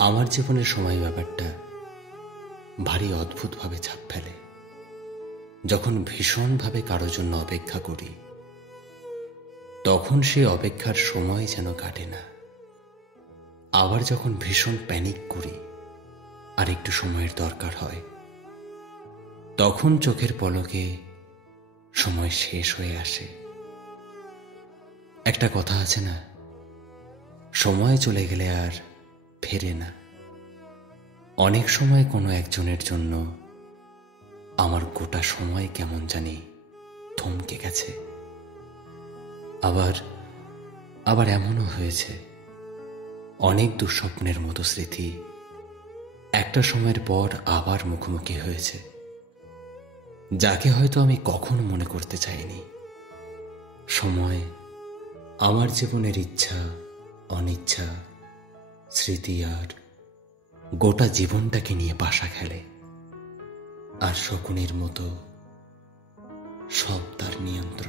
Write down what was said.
আমার জীবনের সময় ব্যাপারটা ভারী অদ্ভুতভাবে ছাপ ফেলে। যখন ভীষণভাবে কারো জন্য অপেক্ষা করি, তখন সেই অপেক্ষার সময় যেন কাটে না। আবার যখন ভীষণ প্যানিক করি আর একটু সময়ের দরকার হয়, তখন চোখের পলকে সময় শেষ হয়ে আসে। একটা কথা আছে না, সময় চলে গেলে আর ফেরে না। অনেক সময় কোনো একজনের জন্য আমার গোটা সময় কেমন জানি থমকে গেছে। আবার আবার এমনও হয়েছে, অনেক দুঃস্বপ্নের মতো স্মৃতি একটা সময়ের পর আবার মুখোমুখি হয়েছে, যাকে হয়তো আমি কখনো মনে করতে চাইনি। সময় আমার জীবনের ইচ্ছা, অনিচ্ছা, স্মৃতি আর গোটা জীবনটাকে নিয়ে পাশা খেলে, আর শকুনের মতো সব তার নিয়ন্ত্রণ।